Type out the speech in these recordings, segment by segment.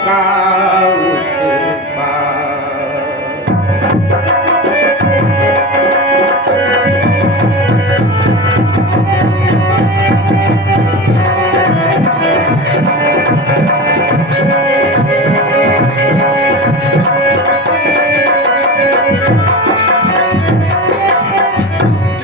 का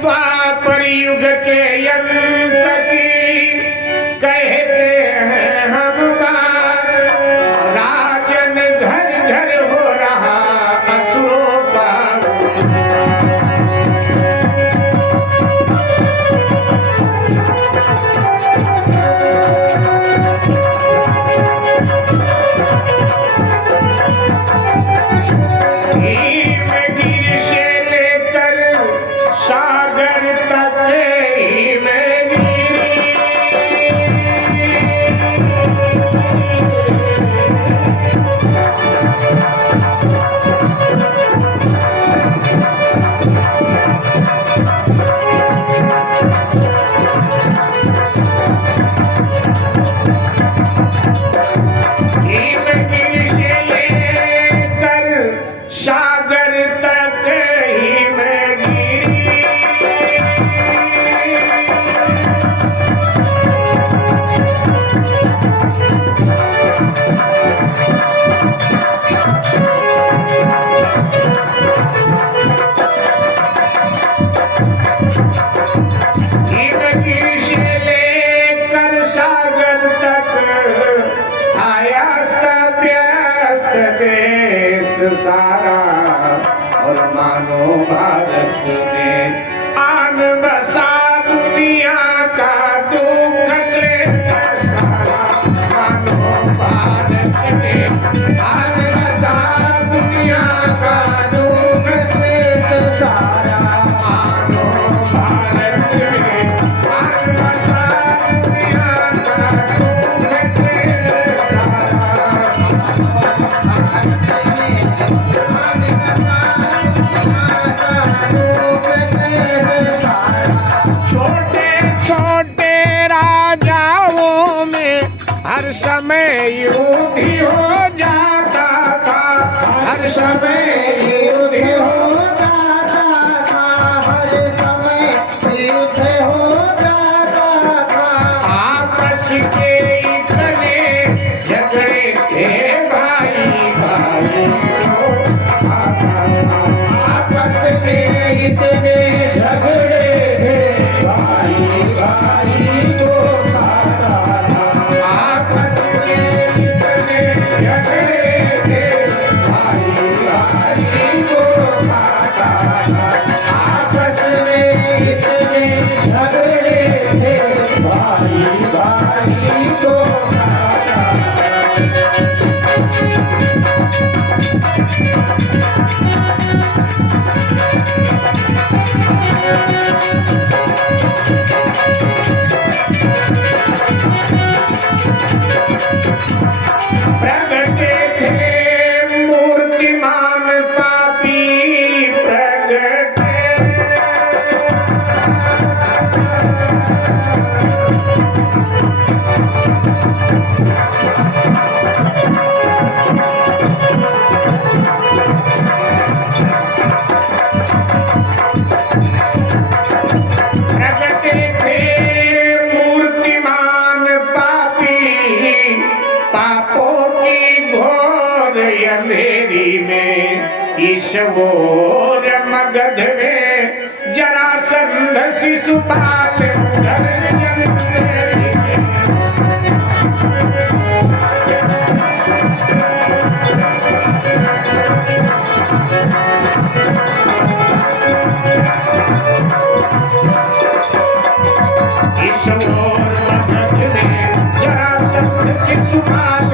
द्वापर युग के अंत की कहते हैं हम बात, राजन घर घर हो रहा असुरों का। हिमगिरी से लेकर सागर तक हिमगिरी से लेकर सागर तक हिमगिरी से लेकर सागर तक आया व्यस्त देश सारा, और मानो भारत में आन बसा दुनिया का दुख क्लेश सारा। मानो भारत में आन बसा दुनिया का दुख क्लेश सारा। मानो भारत में आन बसा दुनिया का दुख क्लेश छोटे छोटे राजाओं में हर समय युद्ध ही हो जाता था, हर समय युद्ध ही हो जाता था, हर समय युद्ध हो जाता था। आपस के इतने झगड़े थे भाई भाई, आपस के इतने झगड़े थे भाई भाई को खाता था। आपस के इतने झगड़े थे भाई भाई को खाता था। आपस में इतने झगड़े थे भाई भाई को खाता था। प्रगटे थे मूर्तिमान पापी प्रगटे, प्रगटे थे मूर्तिमान पापी, पापों की घोर अंधेरी में ईश्वर मगध में जरासंध शिशुपाल शिशुपाल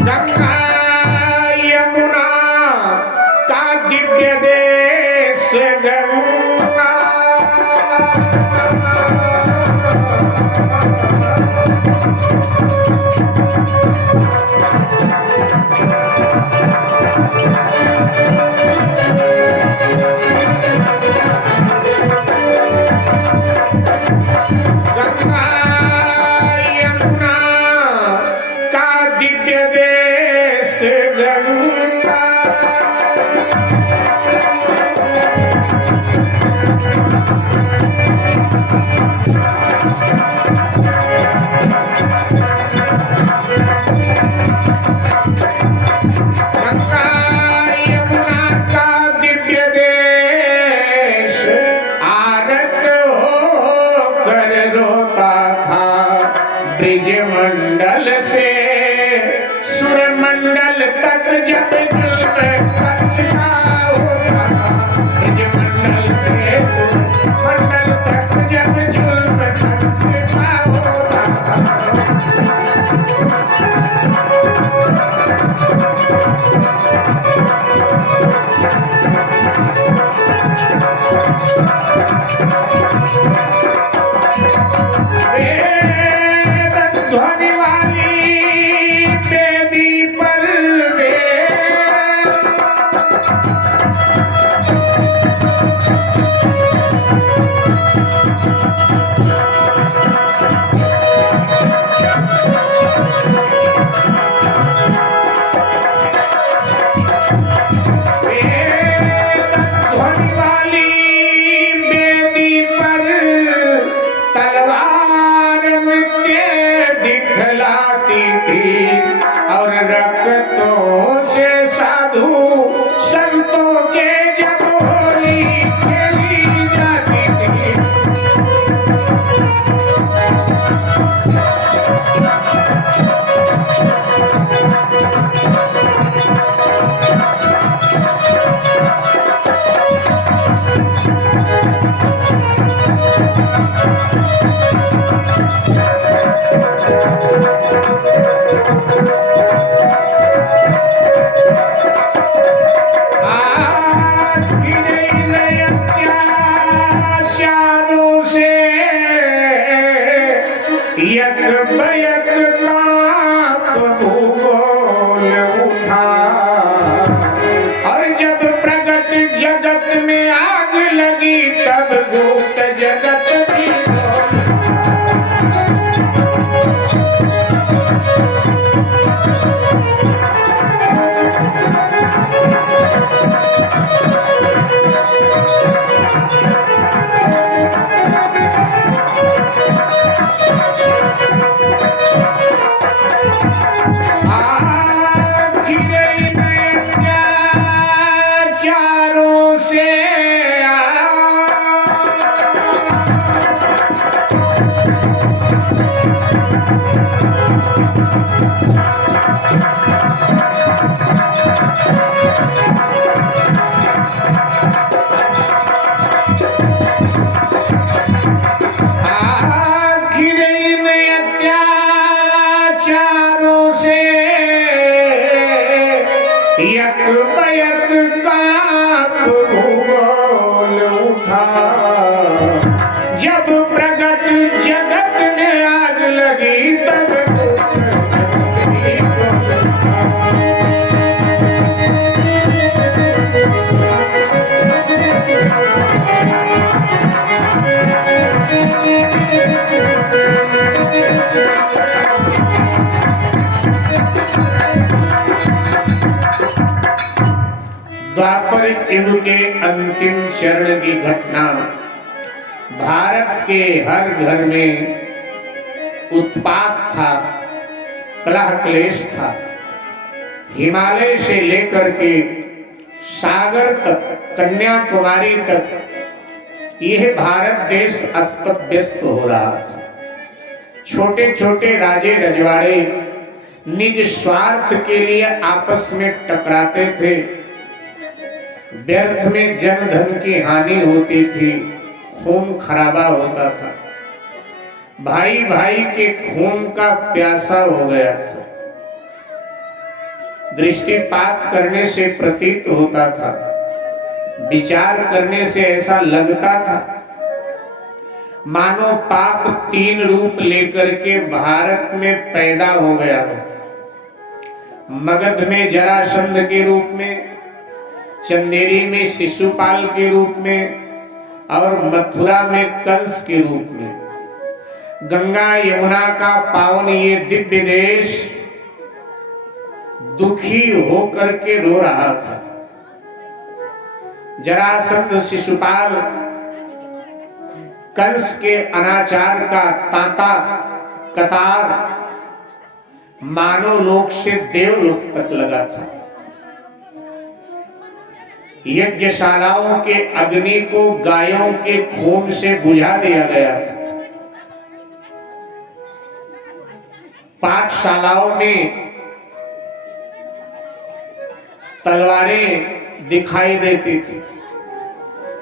गंगा यमुना का दिव्य देश गंगा, द्वापर युग के अंतिम चरण की घटना भारत के हर घर में उत्पात था, कलह क्लेश था। हिमालय से लेकर के सागर तक, कन्याकुमारी तक यह भारत देश अस्त व्यस्त हो रहा था। छोटे छोटे राजे रजवाड़े निज स्वार्थ के लिए आपस में टकराते थे, व्यर्थ में जन धन की हानि होती थी, खून खराबा होता था। भाई भाई के खून का प्यासा हो गया था। दृष्टिपात करने से प्रतीत होता था, विचार करने से ऐसा लगता था मानो पाप 3 रूप लेकर के भारत में पैदा हो गया हो। मगध में जरासंध के रूप में, चंदेरी में शिशुपाल के रूप में और मथुरा में कंस के रूप में। गंगा यमुना का पावन ये दिव्य देश दुखी होकर के रो रहा था। जरासंध, शिशुपाल, कंस के अनाचार का तांता कतार मानव लोक से देवलोक तक लगा था। यज्ञशालाओं के अग्नि को गायों के खून से बुझा दिया गया था। पाठशालाओं में तलवारें दिखाई देती थी।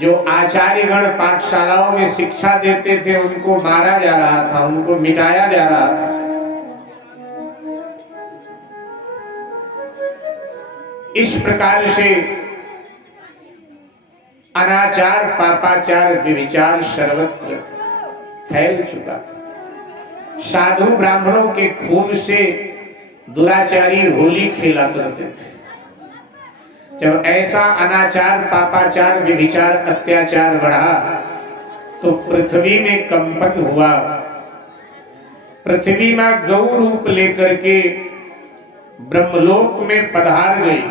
जो आचार्यगण पाठशालाओं में शिक्षा देते थे उनको मारा जा रहा था, उनको मिटाया जा रहा था। इस प्रकार से अनाचार, पापाचार, व्यभिचार सर्वत्र फैल चुका था। साधु ब्राह्मणों के खून से दुराचारी होली खेला करते थे। जब ऐसा अनाचार, पापाचार, व्यभिचार, अत्याचार बढ़ा तो पृथ्वी में कंपन हुआ। पृथ्वी मां गौ रूप लेकर के ब्रह्मलोक में पधार गई।